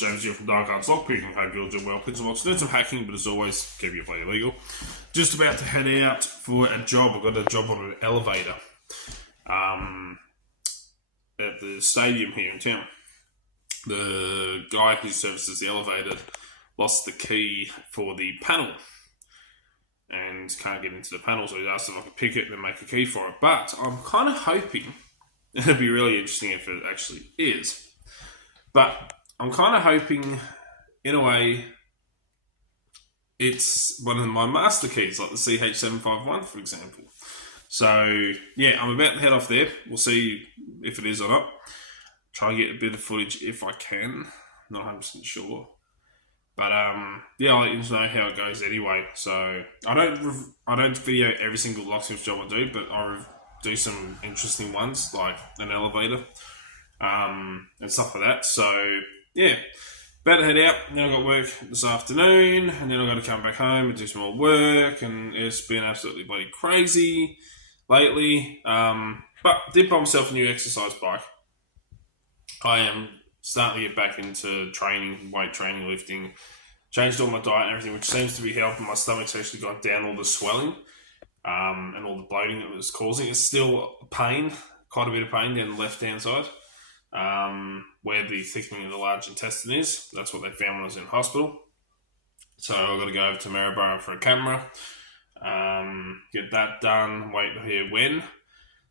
James here from Dark Arts Lockpicking. Hope you're all doing well. Picks and locks, doing some hacking, but as always, keep your play illegal. Just about to head out for a job. I've got a job on an elevator at the stadium here in town. The guy who services the elevator lost the key for the panel and can't get into the panel, so he asked if I could pick it and then make a key for it. But I'm kind of hoping, it'd be really interesting if it actually is, but I'm kind of hoping, in a way, it's one of my master keys, like the CH751, for example. So, yeah, I'm about to head off there. We'll see if it is or not. Try and get a bit of footage if I can. Not 100% sure. But, yeah, I'll let you know how it goes anyway. So, I don't video every single locksmith job I do, but I do some interesting ones, like an elevator, and stuff like that. So, yeah, about to head out. Then I've got work this afternoon, and then I've got to come back home and do some more work, and it's been absolutely bloody crazy lately. But did buy myself a new exercise bike. I am starting to get back into training, weight training, lifting. Changed all my diet and everything, which seems to be helping. My stomach's actually got down all the swelling and all the bloating that it was causing. It's still pain, quite a bit of pain down the left-hand side, where the thickening of the large intestine is. That's what they found when I was in hospital. So I've got to go over to Maryborough for a camera, get that done, wait to hear when.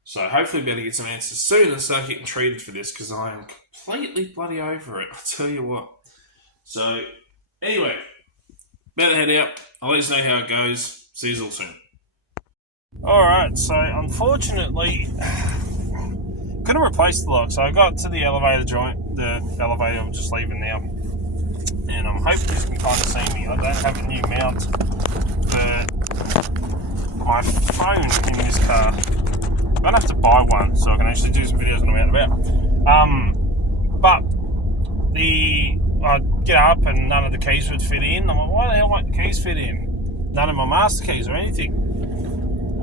So hopefully be able to get some answers soon and start getting treated for this, because I am completely bloody over it, I tell you what. So anyway, about to head out. I'll let you know how it goes. See you all soon. Alright, so unfortunately, couldn't replace the lock, so I got to the elevator joint, the elevator I'm just leaving now, and I'm hoping you can kind of see me. I don't have a new mount for my phone in this car. I don't have to buy one, so I can actually do some videos when I'm out and about. But I get up and none of the keys would fit in. I'm like, why the hell won't the keys fit in? None of my master keys or anything.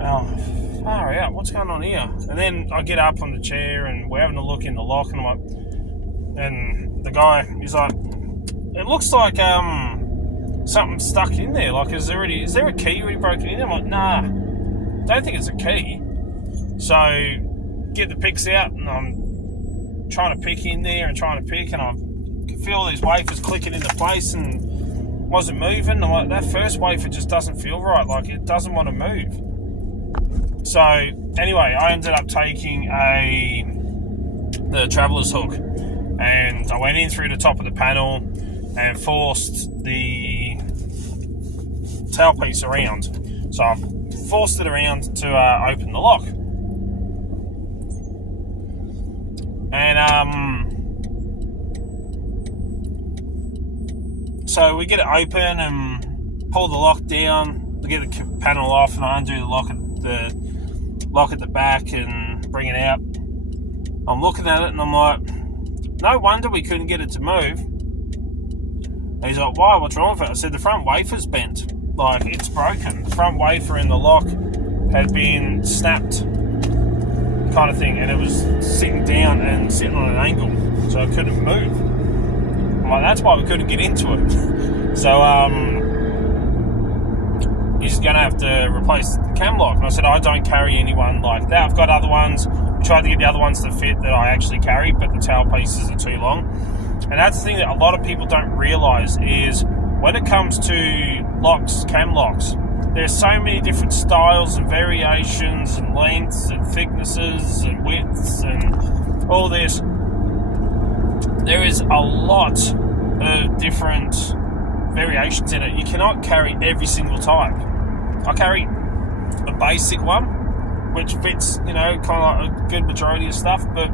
Oh, far out, what's going on here? And then I get up on the chair and we're having a look in the lock, and I'm like, and the guy, he's like, it looks like something's stuck in there. Like, is there a key already broken in? I'm like, nah, don't think it's a key. So get the picks out, and I'm trying to pick in there and trying to pick, and I can feel all these wafers clicking into place and wasn't moving. I'm like, that first wafer just doesn't feel right, like it doesn't want to move. So anyway, I ended up taking the traveller's hook, and I went in through the top of the panel and forced the tailpiece around. So I forced it around to open the lock. And so we get it open and pull the lock down, we get the panel off, and I undo the lock at the back and bring it out. I'm looking at it and I'm like, no wonder we couldn't get it to move. And he's like, why, what's wrong with it? I said, the front wafer's bent, like it's broken. The front wafer in the lock had been snapped, kind of thing, and it was sitting down and sitting on an angle, so I couldn't move. I'm like, that's why we couldn't get into it. So he's gonna have to replace the cam lock. And I said, I don't carry anyone like that. I've got other ones. We tried to get the other ones to fit that I actually carry, but the tail pieces are too long. And that's the thing that a lot of people don't realise, is when it comes to locks, cam locks, there's so many different styles and variations and lengths and thicknesses and widths and all this. There is a lot of different variations in it. You cannot carry every single type. I carry a basic one, which fits, kind of like a good majority of stuff, but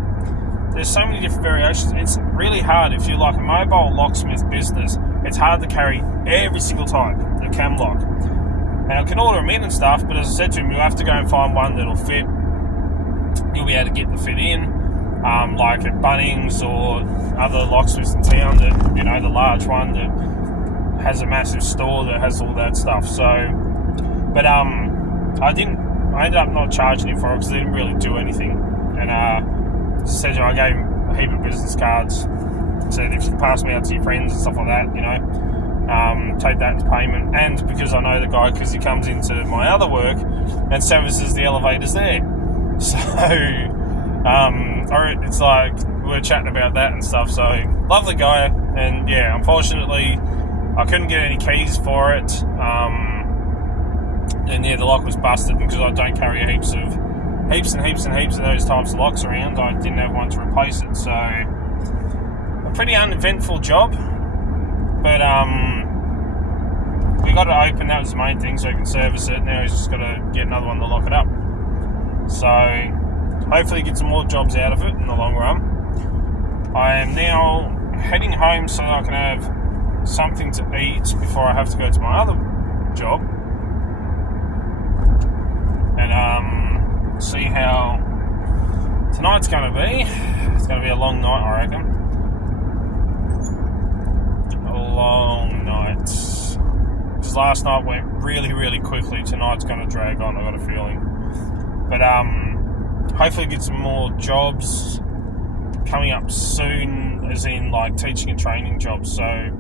there's so many different variations. It's really hard if you're like a mobile locksmith business. It's hard to carry every single type of cam lock. And I can order them in and stuff, but as I said to him, you'll have to go and find one that'll fit. You'll be able to get the fit in, like at Bunnings or other locksmiths in town that, the large one that has a massive store that has all that stuff. So, but I ended up not charging him for it because they didn't really do anything. And as I said to him, I gave him a heap of business cards said if you can pass me out to your friends and stuff like that, take that as payment. And because I know the guy, because he comes into my other work and services the elevators there. So it's like we're chatting about that and stuff. So lovely guy, and yeah, unfortunately I couldn't get any keys for it. And yeah, the lock was busted because I don't carry heaps of those types of locks around. I didn't have one to replace it, so a pretty uneventful job. But we got it open. That was the main thing, so we can service it. Now he's just got to get another one to lock it up. So hopefully get some more jobs out of it in the long run. I am now heading home so that I can have something to eat before I have to go to my other job. And see how tonight's going to be. It's going to be a long night, I reckon. A long night. Because last night went really, really quickly. Tonight's going to drag on, I've got a feeling. But hopefully get some more jobs coming up soon, as in like teaching and training jobs. So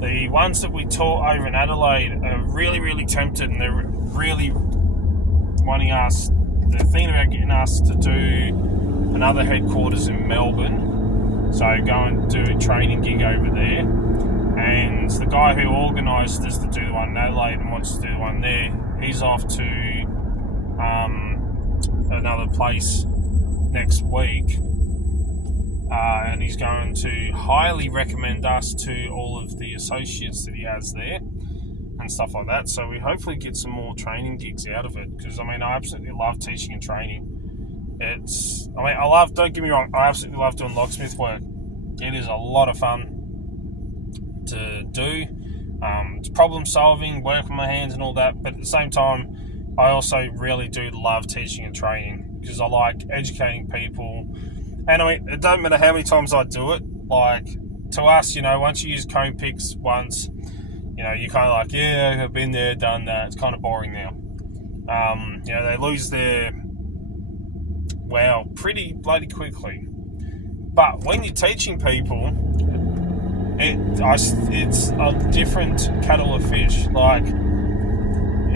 the ones that we taught over in Adelaide are really, really tempted, and they're really wanting us, they're thinking about getting us to do another headquarters in Melbourne, so go and do a training gig over there. And the guy who organised us to do the one in Adelaide and wants to do the one there, he's off to another place next week, and he's going to highly recommend us to all of the associates that he has there and stuff like that. So we hopefully get some more training gigs out of it, because I absolutely love teaching and training. Don't get me wrong, I absolutely love doing locksmith work. It is a lot of fun to do. It's problem solving, work with my hands and all that, but at the same time I also really do love teaching and training, because I like educating people. And it don't matter how many times I do it, like to us, once you use cone picks once, you're kind of like, yeah, I've been there, done that. It's kind of boring now. They lose their wow pretty bloody quickly. But when you're teaching people, it's a different kettle of fish. Like,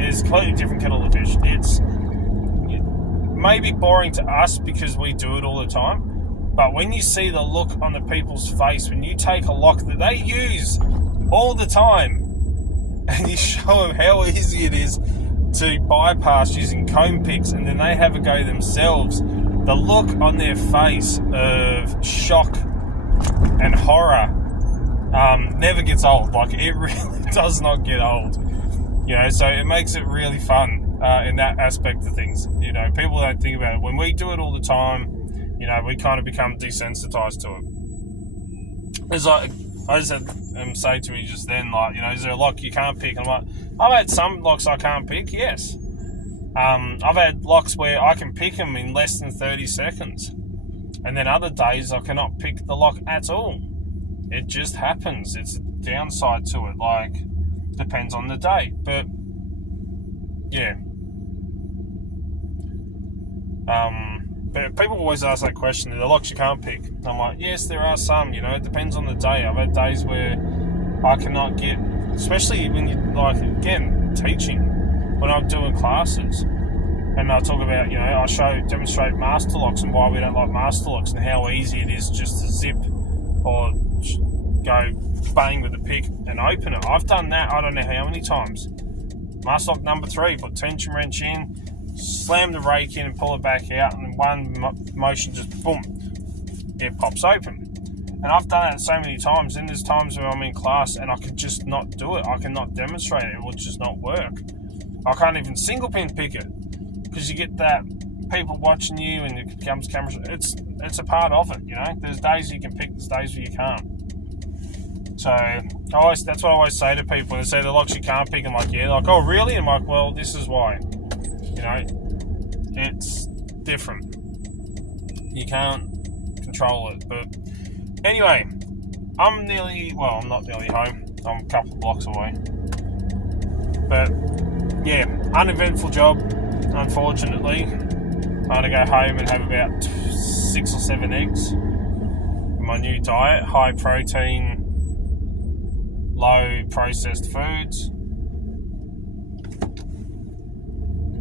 it's a completely different kettle of fish. It may be boring to us because we do it all the time, but when you see the look on the people's face when you take a lock that they use all the time and you show them how easy it is to bypass using cone picks, and then they have a go themselves, the look on their face of shock and horror never gets old. Like, it really does not get old. So it makes it really fun in that aspect of things. People don't think about it. When we do it all the time, we kind of become desensitized to it. It's like, I just had him say to me just then, like, is there a lock you can't pick? And I'm like, I've had some locks I can't pick, yes. I've had locks where I can pick them in less than 30 seconds. And then other days I cannot pick the lock at all. It just happens. It's a downside to it. Like, depends on the day. But, yeah. But people always ask that question, the locks you can't pick. I'm like, yes, there are some, it depends on the day. I've had days where I cannot get, especially when you, like, again, teaching, when I'm doing classes, and I'll talk about, I demonstrate master locks and why we don't like master locks, and how easy it is just to zip or go bang with the pick and open it. I've done that, I don't know how many times. Master lock number 3, put tension wrench in, slam the rake in and pull it back out, and in one motion, just boom, it pops open. And I've done that so many times. And there's times where I'm in class and I could just not do it. I cannot demonstrate it. It will just not work. I can't even single pin pick it, because you get that people watching you and it becomes cameras. It's a part of it, There's days you can pick, there's days where you can't. So that's what I always say to people when they say the locks you can't pick. I'm like, yeah. They're like, oh really? I'm like, well, this is why. It's different. You can't control it. But anyway, I'm not nearly home. I'm a couple of blocks away. But yeah, uneventful job, unfortunately. I'm going to go home and have about 6 or 7 eggs. my new diet: high protein, low processed foods.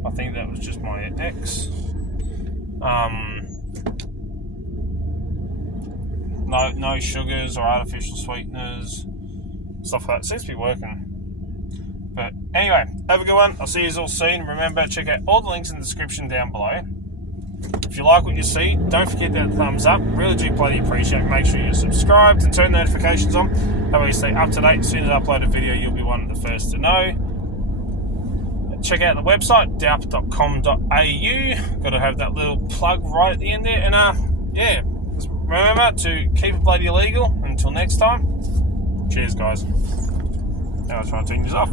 I think that was just my ex. No sugars or artificial sweeteners, stuff like that. Seems to be working. But anyway, have a good one. I'll see you all soon. Remember, check out all the links in the description down below. If you like what you see, don't forget that thumbs up. Really do bloody appreciate it. Make sure you're subscribed and turn notifications on. That way you stay up to date. As soon as I upload a video, you'll be one of the first to know. Check out the website, doubt.com.au. Got to have that little plug right at the end there. And yeah, just remember to keep it bloody illegal. Until next time, cheers, guys. Now I'll try to turn this off.